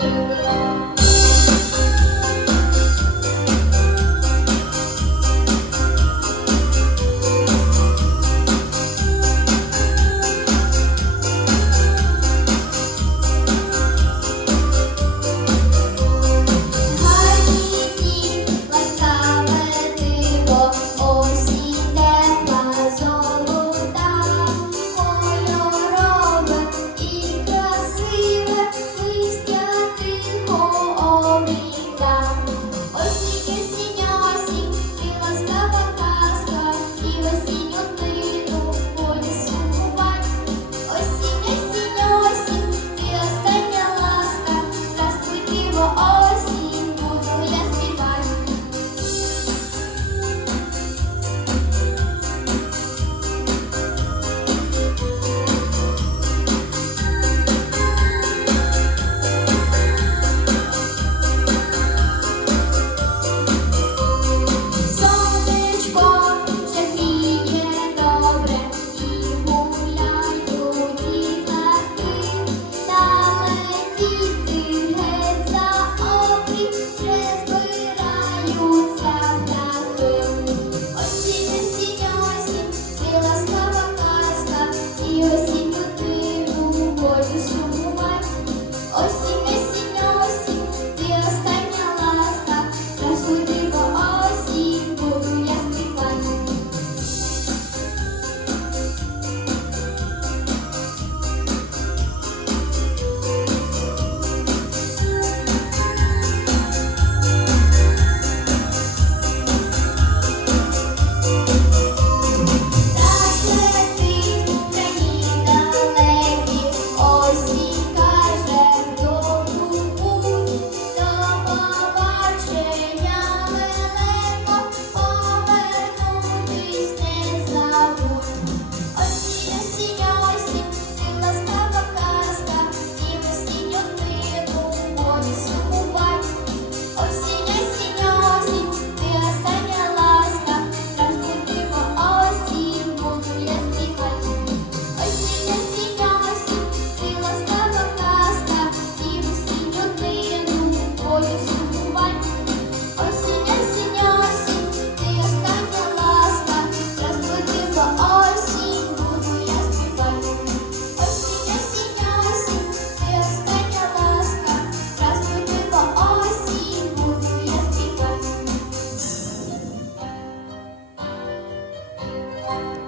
Música